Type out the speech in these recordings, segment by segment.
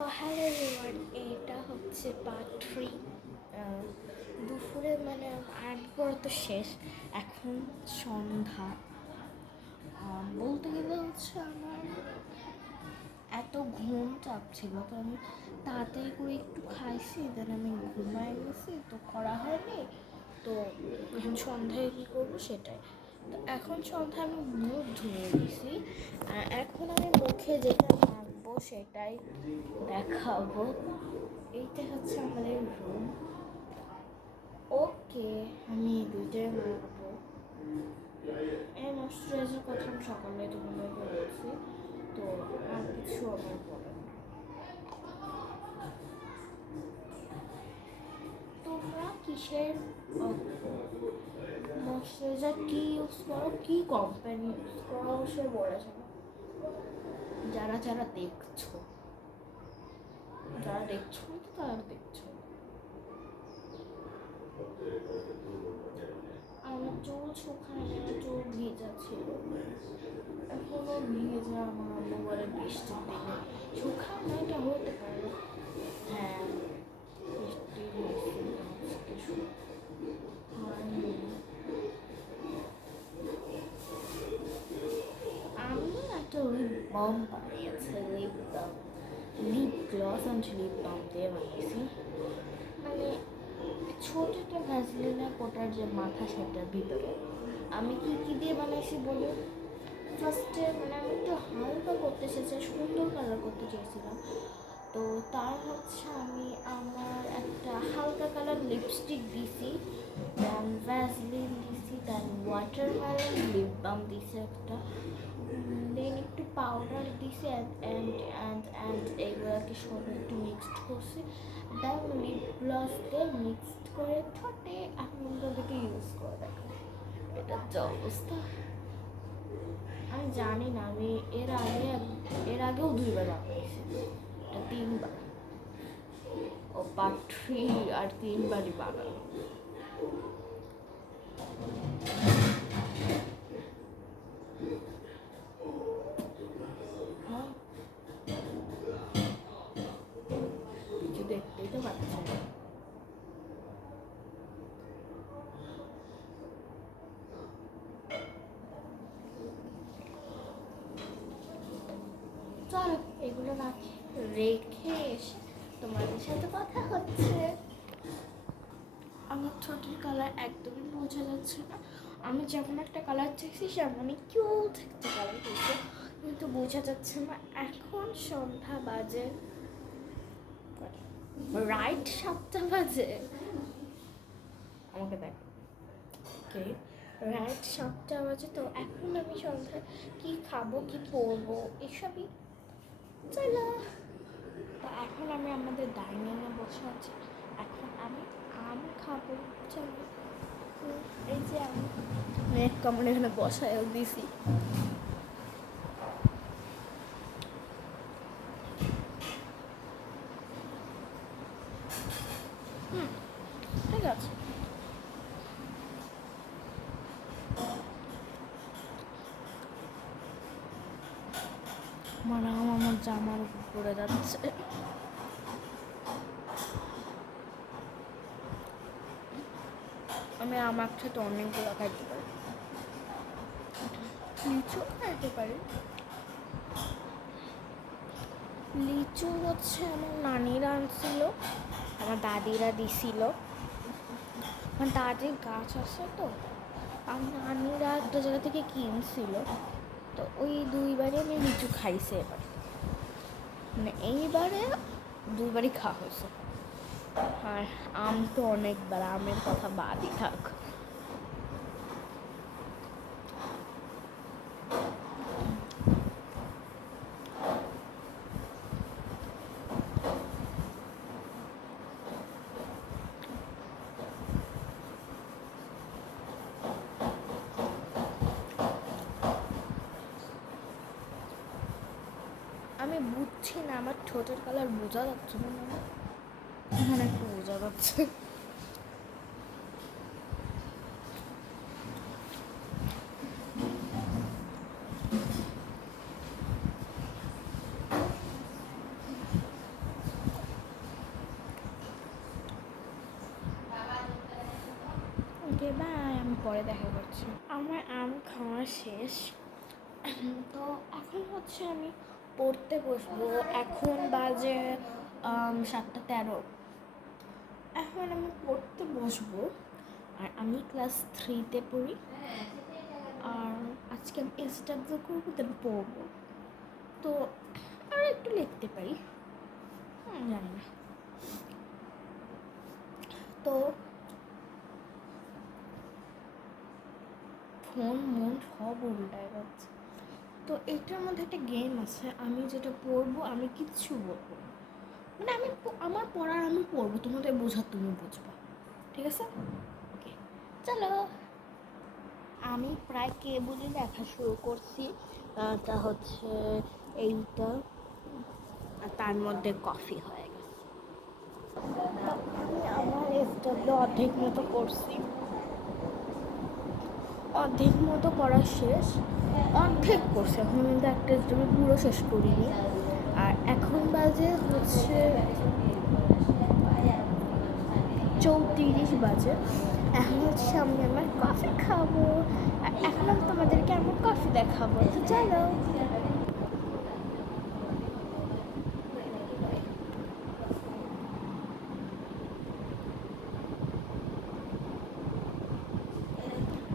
Hello everyone, এটা হচ্ছে part 3। দুপুরে মানে আর্ট করা তো শেষ, এখন সন্ধ্যা। বলতে গেলে হচ্ছে আমার এত ঘুম চাপছিল, তো আমি তাড়াতাড়ি করে একটু খাইছি, দেন আমি ঘুমায় গেছি, তো করা হয়নি। তো এখন সন্ধ্যায় কী করবো সেটাই। তো এখন সন্ধ্যায় আমি মুখ ধুয়ে দিয়েছি, এখন আমি মুখে যেটা মাখবো সেটাই দেখাবো। এইটা হচ্ছে আমাদের রুম। ওকে, আমি দুইটাই মাখবো। এই ময়শ্চারাইজার কথা আমি সকালে তোমাদের বলেছি, তো আর কিছু আমার বলার না। তোমরা কিসের ময়শ্চারাইজার কি ইউজ করো, কি কোম্পানি ইউজ করো অবশ্যই বলেছো না। যারা যারা দেখছো না তো তারা দেখছো। আমার চুল শুকায় না, চুল ভেজা ছিল, এখনো ভেজা। আমার আম্মু বলে বৃষ্টির দিনে শুকায় না, এটা হতে পারে। হ্যাঁ, বৃষ্টি হয়েছে আজকে, হয়নি। আমি একটা লিপ বাম বানিয়েছি, lip gloss and lip balm দিয়ে বানিয়েছি। মানে ছোট একটা ভ্যাসলিনে কোটার যে মাথা সেটার ভিতরে আমি কি কি দিয়ে বানাইছি বলি। ফার্স্টে মানে আমি একটু হালকা করতে চেয়েছি, সুন্দর কালার করতে চেয়েছিলাম। তো তার হচ্ছে আমি আমার একটা হালকা কালার লিপস্টিক দিছি, দেন ভ্যাসলিন দিছি, দেন ওয়াটারমেলন লিপ বাম দিছি একটা, দেন একটু পাউডার দিছি অ্যান্ড এইগুলোকে সব একটু মিক্সড করছি, দেন লিপ গ্লস দিয়ে মিক্সড করে ঠোঁটে এখন ওদেরকে ইউজ করে দেখো এটার যে অবস্থা। আমি জানি না, আমি এর আগেও 2বার বানিয়েছি, এটা 3বার। ও পার্ট 3 আর 3বারই বানানো। কিছু দেখতেই তো পাচ্ছি না। চলো এগুলো রেখে এসে তোমাদের সাথে কথা হচ্ছে। আমার ঠোঁটের কালার একদমই বোঝা যাচ্ছে না। আমি যেমন একটা কালার চাইছি সেমনই কিউট একটা কালার পেয়েছি, কিন্তু বোঝা যাচ্ছে না। এখন সন্ধ্যা বাজে রাইট 7টা বাজে, আমাকে দেখো কে রাইট 7টা বাজে। তো এখন আমি সন্ধ্যায় কী খাবো, কী পরবো, এসবই চলো। তো এখন আমি আমাদের ডাইনিংয়ে বসে আছি, এখন আমি আম খাবো। চলো, এই যে আমি এক কামড়ে এখানে বসায়ও দিছি। ঠিক আছে। আমার আম আমার জামার উপর পড়ে যাচ্ছে। আমি আম একসাথে অনেকগুলো খাইতে পারি, লিচু খাইতে পারি। লিচু হচ্ছে আমার নানিরা আনছিল, আমার দাদিরা দিছিল। আমার দাদির গাছ আছে, তো আমার নানিরা একটা জায়গা থেকে কিনছিল। তো ওই 2বারই আমি লিচু খাইছি এবার, মানে এইবারে 2বারই খাওয়া হয়েছে। আর আম তো অনেকবার, আমের কথা বাদই থাক। আমি বুঝছি না, আমার ঠোঁটের কালার বোঝা যাচ্ছে না, এখানে একটু বোঝা যাচ্ছে। পরে দেখা করছি। আমার আম খাওয়া শেষ। তো এখন হচ্ছে আমি পড়তে বসবো। এখন বাজে 7:13। এখন আমি পড়তে বসবো। আর আমি ক্লাস 3-তে পড়ি। আর আজকে আমি এসডাব্লিউ করবো, দেন পড়বো। তো আর একটু লিখতে পারি, জানি না। তো ফোন মন সব উল্টায় যাচ্ছে। তো এটার মধ্যে একটা গেম আছে, আমি যেটা পড়বো আমি কিচ্ছু বলবো না, মানে আমি আমার পড়ার আমি পড়বো, তোমাদের বোঝার তুমি বুঝবা, ঠিক আছে? ওকে, চলো। আমি প্রায় কেবলই লেখা শুরু করছি। তা হচ্ছে এইটা, তার মধ্যে কফি হয়ে গেছে। তো আমি আমার এসডাব্লিউ অর্ধেক মতো করছি, অর্ধেক মতো করা শেষ, অর্ধেক করছি। এখন কিন্তু একটা এসডাব্লিউ পুরো শেষ করিনি। আর এখন বাজে হচ্ছে 34 বাজে। এখন হচ্ছে আমি আমার কফি খাবো, আর এখন আমি তোমাদেরকে আমার কফি দেখাবো। তো চলো।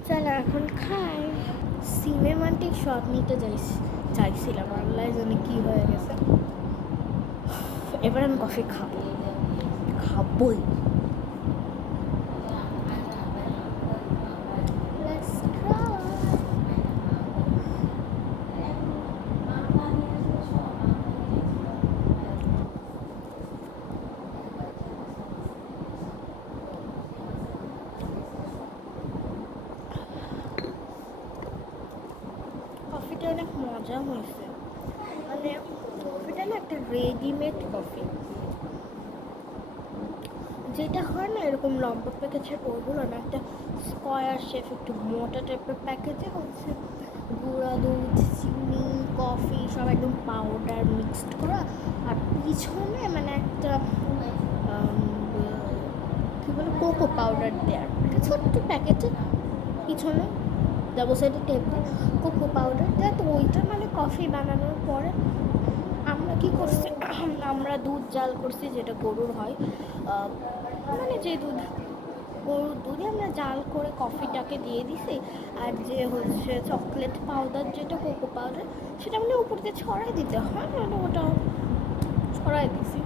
চলো এখন খাই। সিনেমাটিক শট নিতে চাইছিলাম, আল্লাহ জানে কি হয়ে গেছে। এবার আমি কফি খাবোই। কফিটা অনেক মজা হয়েছে, মানে কফিটা না একটা রেডিমেড কফি, যেটা হয় না এরকম লম্বা প্যাকেজের, ওইগুলো না, একটা স্কোয়ার শেপ একটু মোটা টাইপের প্যাকেজে হচ্ছে গুঁড়া দুধ, চিনি, কফি সব একদম পাউডার মিক্সড করা। আর পিছনে মানে একটা কী বলে কোকো পাউডার দেওয়ার একটা ছোট্ট প্যাকেটে পিছনে ডাবল সাইডে টেপ দিয়ে কোকো পাউডার দেয়। তো ওইটা মানে কফি বানানোর পরে আমরা কী করছি, আমরা দুধ জাল করছি, যেটা গরুর হয়, মানে যে গরুর দুধে আমরা জাল করে কফিটাকে দিয়ে দিছি। আর যে হচ্ছে চকলেট পাউডার, যেটা কোকো পাউডার, সেটা মানে উপর দিয়ে ছড়াই দিতে হয়, মানে ওটা ছড়াই দিছি।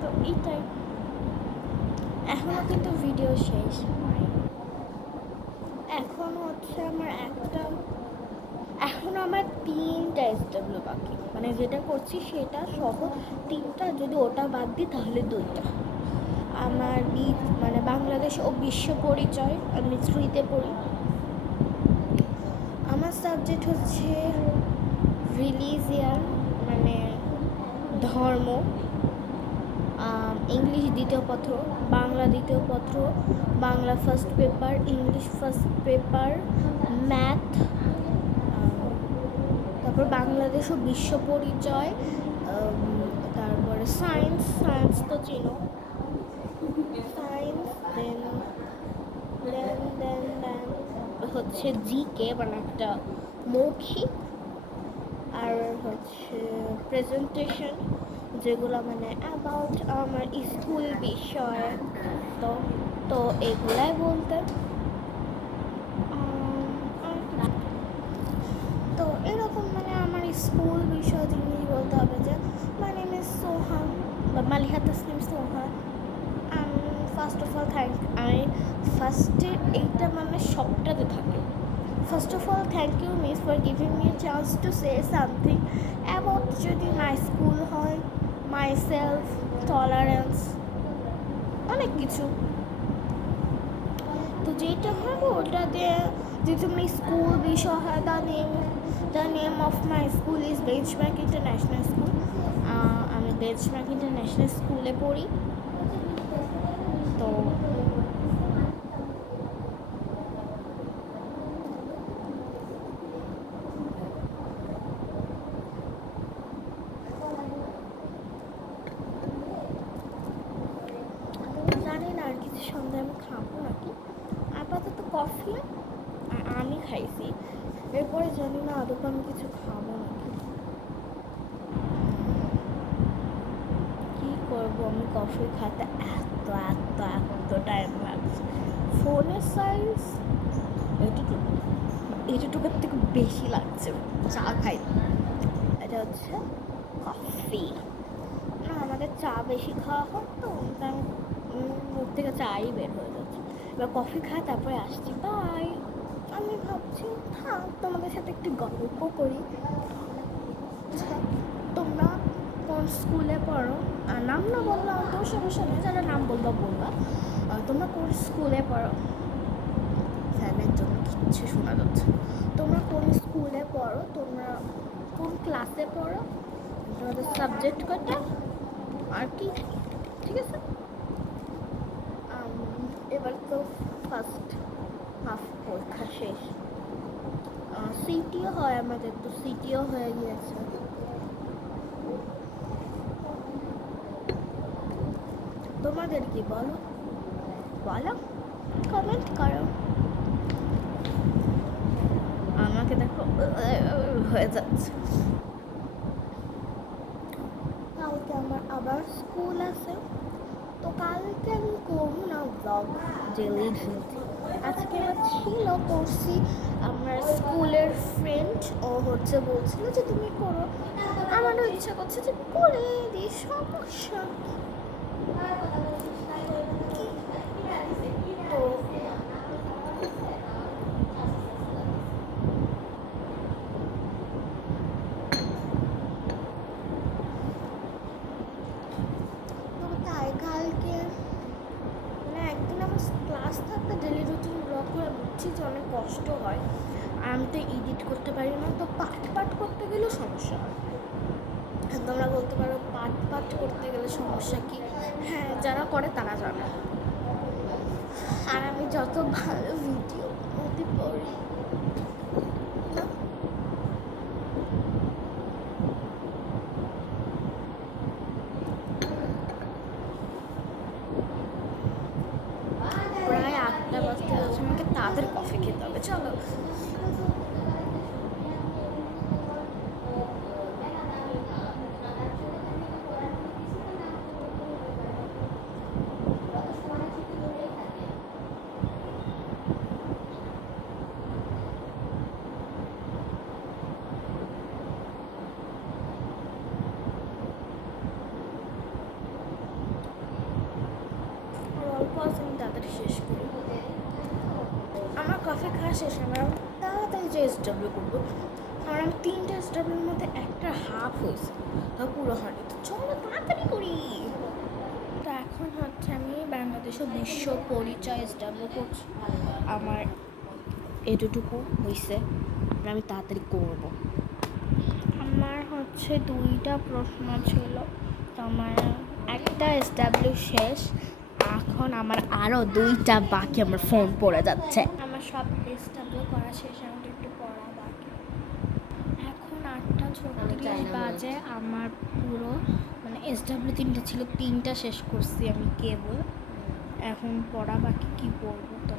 তো এইটাই, এখনও কিন্তু ভিডিও শেষ হয়। এখন হচ্ছে এখনও আমার 3টা এসডাব্লিউ বাকি, মানে যেটা করছি সেটা সহ 3টা, যদি ওটা বাদ দিই তাহলে 2টা। আমার মানে বাংলাদেশ ও বিশ্ব পরিচয়, আমি 3-তে পড়ি। আমার সাবজেক্ট হচ্ছে রিলিজিয়ান, মানে ধর্ম, ইংলিশ দ্বিতীয় পত্র, বাংলা দ্বিতীয় পত্র, Bangla first paper, English first paper, math, তারপর বাংলাদেশ ও বিশ্ব পরিচয়, তারপরে সায়েন্স তো চিনো, সায়েন্স, দেন হচ্ছে জিকে, মানে একটা মৌখিক, আর হচ্ছে প্রেজেন্টেশন, যেগুলো মানে অ্যাবাউট আমার স্কুল বিষয়। তো তো এগুলাই বলতে। তো এরকম মানে আমার স্কুল বিষয় জিনিস বলতে হবে যে মাই নেম ইজ সোহা, বা মালিহা তাসনিম সোহা। ফার্স্ট অফ অল আমি ফার্স্টে এইটা মানে সবটাতে থাকে। First of all, thank you, Miss, for giving me a chance to say something about যদি my school হয়, myself, tolerance, অনেক কিছু। তো যেটা হবে ওটা দিয়ে, যেহেতু আমি স্কুল বিষয় হয়, the name of my school is benchmark international school. আমি বেঞ্চমার্ক ইন্টারন্যাশনাল স্কুলে পড়ি। তো জানি না আর কিছু সন্ধ্যে আমি খাবো নাকি। এরপরে জানি না আদৌ আমি কিছু খাবো নাকি কী করবো। আমি কফি খাতে এত টাইম লাগছে। ফোনের সাইজ এটুকুর থেকে বেশি লাগছে চা খাই। এটা হচ্ছে কফি। না আমাদের চা বেশি খাওয়া হয় তো তাই মুখ থেকে চাই বের হয়ে যাচ্ছে। এবার কফি খাই তারপরে আসছি। বাই। আমি ভাবছি থাক তোমাদের সাথে একটু গল্প করি। তোমরা কোন স্কুলে পড়ো? নাম না বললাম তো সমস্যা নেই, যারা নাম বলবা বলবা। তোমরা কোন স্কুলে পড়ো? ফ্যানের জন্য কিচ্ছু শোনা যাচ্ছে। তোমরা কোন স্কুলে পড়ো? তোমরা কোন ক্লাসে পড়ো? তোমাদের সাবজেক্ট কটা আর কি? ঠিক আছে। এবার তো ফার্স্ট হাফ পরীক্ষা শেষ। সিটিও হয় আমাদের, তো সিটিও হয়ে গিয়েছে। তোমাদের কি বলো বলো, কমেন্ট করো। আমাকে দেখো হয়ে যাচ্ছে। কালকে আমার আবার স্কুল আছে, তো কালকে আমি করবো না ব্লগ ডেলি। আজকে ছিল করছি। আমার স্কুলের ফ্রেন্ড ও হচ্ছে বলছিল যে তুমি করো, আমারও ইচ্ছা করছে যে করে দিই, সমস্যা তো তাই কালকে মানে একদিন আমার ক্লাস থাকতে ডেলি রুটিন ব্লগ করে বুঝছি যে অনেক কষ্ট হয়। আর আমি তো এডিট করতে পারি না, তো পাঠ করতে গেলেও সমস্যা হয়। তোমরা বলতে পারো পাঠ করতে গেলে সমস্যা কি? হ্যাঁ, যারা করে তারা জানে। আর আমি যত ভালো ভিডিও বানাতে পারি না, প্রায় 8টা বাজতে যাচ্ছে, আমাকে তাদের কফি খেতে হবে। চলো। অল্প আছে, আমি তাড়াতাড়ি শেষ করি। আমার কফি খাওয়া শেষ, আমরা তাড়াতাড়ি যে এসডব্লিউ করবো। কারণ আমি 3টে এসডব্লিউর মধ্যে একটা হাফ হয়েছে, তা পুরো হয়নি। তো চলো তাড়াতাড়ি করি। তো এখন হচ্ছে আমি বাংলাদেশ ও বিশ্ব পরিচয় এসডব্লিউ করছি। আমার এতটুকু হয়েছে, আমি তাড়াতাড়ি করব। আমার হচ্ছে 2টা প্রশ্ন ছিল, তো আমার একটা এসডব্লিউ শেষ। এখন আমার আরও 2টা বাকি, আমার ফোন পড়ে যাচ্ছে। আমার সব এসডব্লিউ করা শেষ, আমার একটু পড়া বাকি। এখন 8টা 36 বাজে। আমার পুরো মানে এসডব্লিউ 3টা ছিল, 3টা শেষ করছি আমি কেবল। এখন পড়া বাকি, কী পড়বো তো